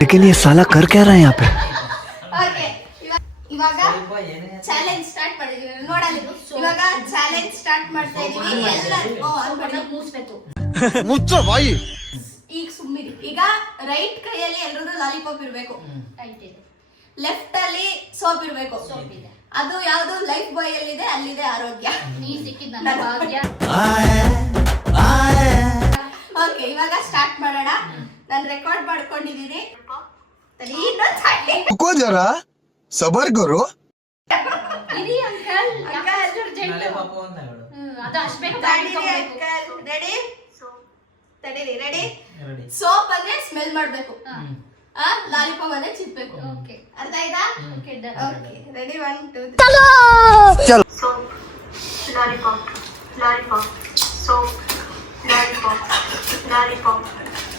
लेकिन ये साला कर क्या रहा है यहाँ पे? ಓಕೆ ಇವಾಗ ಚಾಲೆಂಜ್ ಸ್ಟಾರ್ಟ್ ಮಾಡಿದೀವಿ ನೋಡಲಿ. ಇವಾಗ ಚಾಲೆಂಜ್ ಸ್ಟಾರ್ಟ್ ಮಾಡ್ತಾ ಇದೀವಿ. ಎಲ್ಲರೂ ಅನ್ಬೇಡಿ ಮುಚ್ಚಬೇಕು. ಮುಚ್ಚೋ ಬಾಯಿ. ಈಗ ಸುಮ್ಮಿರಿ. ಈಗ ರೈಟ್ ಕೈಯಲ್ಲಿ ಎಲ್ಲರೂ ಲಾಲಿಪಾಪ್ ಇರಬೇಕು. ಲೆಫ್ಟ್ ಅಲ್ಲಿ ಸೋಪ್ ಇರಬೇಕು. ಅದು ಯಾವುದು ಲೈಫ್ ಬಾಯ್ ಅಲ್ಲಿ ಇದೆ, ಅಲ್ಲಿದೆ ಆರೋಗ್ಯ. ನೀ ಸಿಕ್ಕಿದ ನನ್ನ ಭಾಗ್ಯ. ಓಕೆ ಇವಾಗ ಸ್ಟಾರ್ಟ್ ಮಾಡೋಣ. ನಾನು ರೆಕಾರ್ಡ್ ಮಾಡ್ಕೊಂಡಿದ್ದೀನಿ. रुको जरा सबर करो. ರೆಡಿ ಸೋಪ್ ಅಂದ್ರೆ ಸ್ಮೆಲ್ ಮಾಡ್ಬೇಕು, ಲಾಲಿಪಾಪ್ ಅಂದ್ರೆ ಚಿತ್ಬೇಕು. ಅರ್ಥ ಆಯ್ತಾ? Ready 1 2 3 soap, lollipop, lollipop, soap, lollipop, lollipop,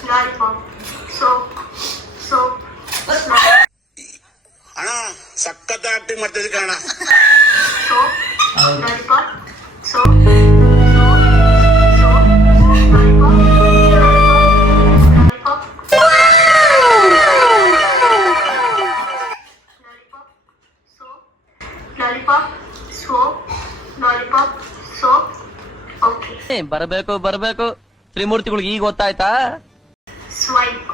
lollipop, soap, soap. ಅಣ್ಣ ಸಕ್ಕತ್ತ ಆಕ್ಟಿಂಗ್ ಮಾಡ್ತಿದ್ದೆ ಕಣ. Soap, lollipop, soap, soap, soap, lollipop, lollipop, lollipop, soap, lollipop, soap, lollipop, soap. Okay. ಬರಬೇಕು ತ್ರಿಮೂರ್ತಿಗಳಿಗೆ ಈಗ ಗೊತ್ತಾಯ್ತಾ? Swipe.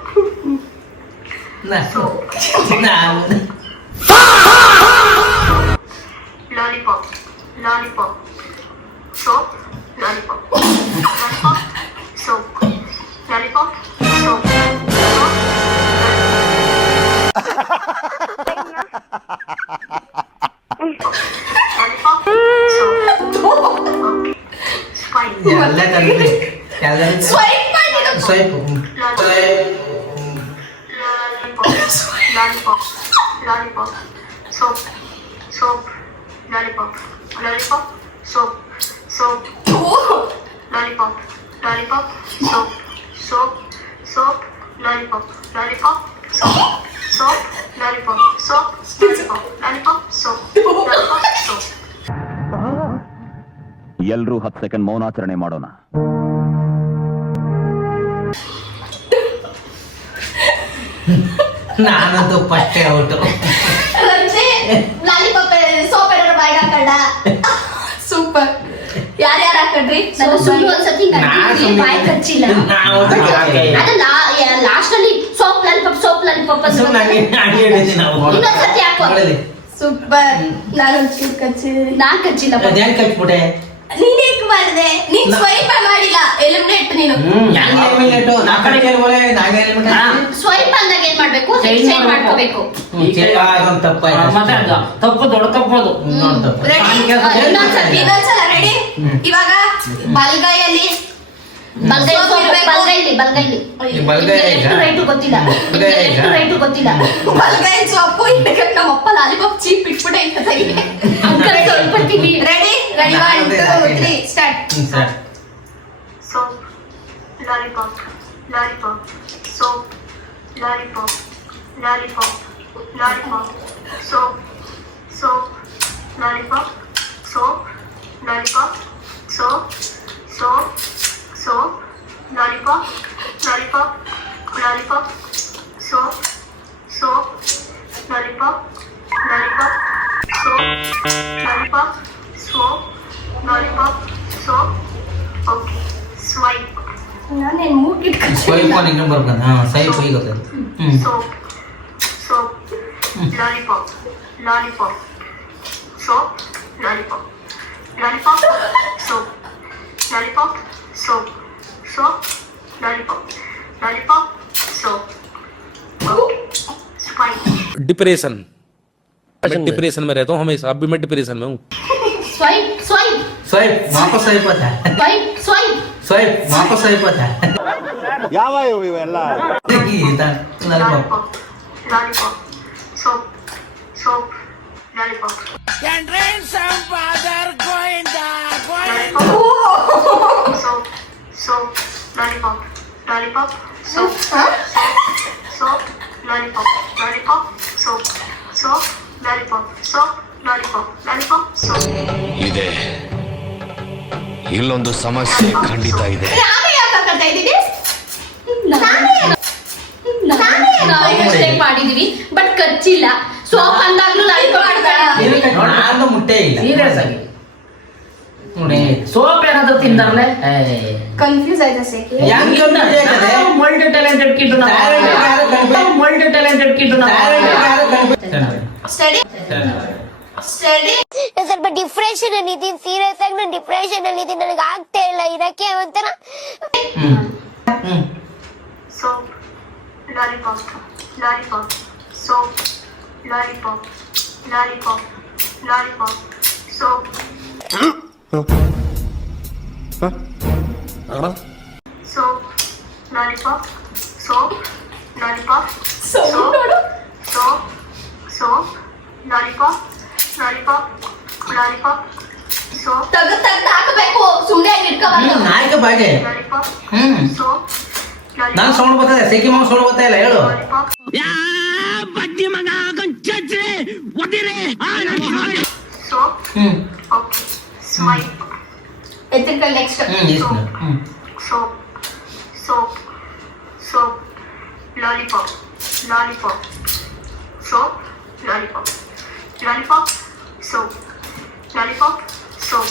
Lollipop, lollipop, soap, lollipop, lollipop, soap, lollipop, soap, lollipop, soap. Okay. Swipe. Swipe ಮಾಡಿದ್ರು. Lollipop, lollipop, soap, soap, lollipop, lollipop, soap, soap, lollipop, lollipop, soap, soap, soap, lollipop, lollipop, soap, soap, lollipop, soap, lollipop, lollipop, soap, lollipop, soap. ಎಲ್ಲರೂ 10 second ಮೌನಾಚರಣೆ ಮಾಡೋಣ. ನಾನಂತೂ ಫಸ್ಟೇ out. Lollipop soap ಏನಾದ್ರು ಬಾಯಿಗೆ ಹಾಕಲ್ಲ. Super. ಯಾರ್ಯಾರು ಹಾಕಡ್ರಿ? ಒಂದ್ಸತಿ ಬಾಯಿ ಕಚ್ಚಿಲ್ಲ. ಲಾಸ್ಟ್ ಅಲ್ಲಿ ಸೋಪ್ ಲಾಲಿಪಾಪ್ ಇನ್ನೊಂದ್ಸತಿ ಹಾಕೋ. ಸೂಪರ್. ನಾನು ಒಂಚೂರು ಕಚ್ಚಿದ್ದೀನಿ. ನಾನ್ ಕಚ್ಚಿಲ್ಲ. ಅದೇನ್ ಕಟ್ಬಿಟ್ಟೆ? ನೀನ್ ಹೇಗ್ ಮಾಡಿದೆ? ನೀನ್ ಸ್ವೈಪ್ ಮಾಡಿಲ್ಲ. ಎಲಿಮಿನೇಟ್ ನೀನು. ಸ್ವೈಪ್ ಅಂದಾಗ ಏನ್ ಮಾಡ್ಬೇಕು? ಚೇಂಜ್ ಮಾಡ್ಕೋಬೇಕು. ತಪ್ಪು ದೊಡ್ಕಬಹುದು. ಇನ್ನೊಂದ್ಸಲ ರೆಡಿ. ಇವಾಗ ಬಲ್ಗೈಯಲ್ಲಿ ಗೊತ್ತಿಲ್ಲ. ಬಲ್ಗೈ ಸೊಪ್ಪು ನಮ್ಮಪ್ಪ ಲಾಲಿಪಾಪ್ ಚೀಪ್ ಇಟ್ಬಿಟ್ಟೆ ಅಂತ ready ready 1 2 3 start. Soap, lollipop, lollipop, soap, lollipop, lollipop, lollipop, soap, soap, lollipop, soap, lollipop, soap, soap, soap, lollipop, lollipop, lollipop, soap, soap, lollipop, lollipop, soap, lollipop, soap, lollipop, soap. Okay. Swipe. ನಾನೇನ್ ಮೂಗಿಟ್ swipe ನಿನ್ನ ಬರ್ಬಂದ. Swipe ಈಗ ಗೊತ್ತದು. Soap, soap, lollipop, lollipop, soap, lollipop, lollipop, soap, lollipop, soap, soap, lollipop, lollipop, soap. Okay. Swipe. Depression में रहता हूँ हमेशा. अब भी मैं डिप्रेशन में हूँ. ಸ್ವೈಪ್ ವಾಪಸ್ ಸ್ವೈಪ್ ಅದ. ಸ್ವೈಪ್ ವಾಪಸ್ ಸ್ವೈಪ್ ಅದ. ಯಾವ ಇವೆಲ್ಲ? Lollipop, lollipop, soap, soap, lollipop. Soap, soap, lollipop, lollipop, soap, soap, lollipop, lollipop, soap, soap, lollipop, soap, lollipop, lollipop, soap. ಇದೆ ಇಲ್ಲೊಂದು ಸಮಸ್ಯೆ ಖಂಡಿತ ಇದೆ. ನಾನೇ ಯಾಕೆ ಹಾಕಂತ ಇದ್ದೀನಿ? ನಾನೇ ಮಿಸ್ಟೇಕ್ ಮಾಡಿದೀವಿ ಬಟ್ ಕಚ್ಚಿಲ್ಲ ಸೋಪ್ ಅಂದಾಗ್ಲೂ ಲಾಲಿಪಾಪ್ ನಾನು ಮುಟ್ಟೆ ಇಲ್ಲ ಸೀರಿಯಸ್ ಆಗಿ ನೋಡಿ ಸೋಪ್ ಏನಾದ್ರು ತಿಂದಾರ್ಲೆ ಕನ್ಫ್ಯೂಸ್ ಆಯ್ತಾ ಸೇಕಿ multi talented kid multi talented kid study study ಸ್ವಲ್ಪ ಡಿಪ್ರೆಷನ್ ಅಲ್ಲಿ ಇದ್ದೀನಿ ಸೀರಿಯಸ್ ಆಗಿ ನಾನು ಡಿಪ್ರೆಷನ್ ಅಲ್ಲಿ ಇದ್ದೀನಿ ನನಗೆ ಆಗ್ತಾ ಇಲ್ಲ ಇರಕ್ಕೆ ಒಂಥರ soap lollipop lollipop soap lollipop lollipop lollipop soap soap lollipop soap lollipop soap soap soap lollipop lollipop lollipop soap ತೆಗ್ದು ಹಾಕಬೇಕು ಸುಮ್ಮನೆ ಆಗಿ ಇಟ್ಕೋಬಾರ್ದು ನಾಯಕ ಬಾಗೆ ಲಾಲಿಪಾಪ್ ಸೋಪ್ ನಾನು ಸೌಂಡ್ ಬರ್ತದೆ ಸೇಕಿ ಮಾವ ಸೌಂಡ್ ಬರ್ತಾ ಇಲ್ಲ ಹೇಳು ಲಾಲಿಪಾಪ್ ಸೋಪ್ ಓಕೆ ಸ್ವೈಪ್ ಎತ್ತಿರ್ಕಲ್ next soap, soap, soap, lollipop, lollipop, soap, lollipop, lollipop, soap, lollipop, soap,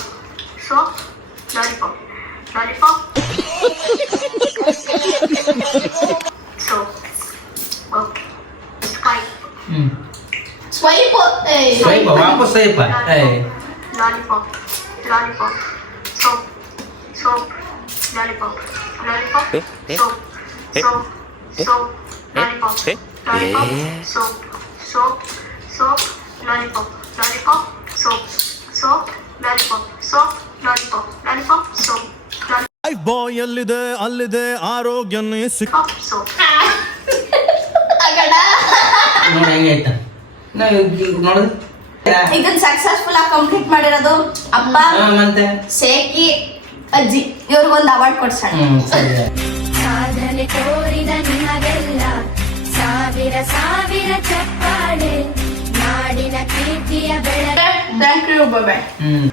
soap, lollipop, lollipop, soap, okay, swipe, swipe swipe ವಾಪಸ್ swipe lollipop, lollipop, soap, soap, lollipop, lollipop, soap, soap, soap, lollipop, lollipop, soap, soap, soap, lollipop, lollipop, soap, soap, lollipop, soap, lollipop, lollipop, soap, ಬಾಯ್ ಎಲ್ಲಿದೆ ಅಲ್ಲಿದೆ ಆರೋಗ್ಯನೇ lollipop, soap. ಅಗಡ ನೋಡಿ ಹೆಂಗೈತ ನೋಡಿದ್ರೆ ಇದನ್ನ successful ಆಗಿ complete ಮಾಡಿರೋದು ಅಪ್ಪ ಮತ್ತೆ ಸೇಕಿ ಅಜ್ಜಿ ಇವ್ರಿಗೊಂದು ಅವಾರ್ಡ್ ಕೊಡ್ಸೋಣ ಸರಿ ಸಾಧನೆ ತೋರಿದ ನಿಮಗೆಲ್ಲ ಸಾವಿರ ಸಾವಿರ ಚಪ್ಪಾಳೆ ನಾಡಿನ ಕೀರ್ತಿಯ ಬೆಳೆ ಥ್ಯಾಂಕ್ ಯು ಬಾಯ್ ಹ್ಮ್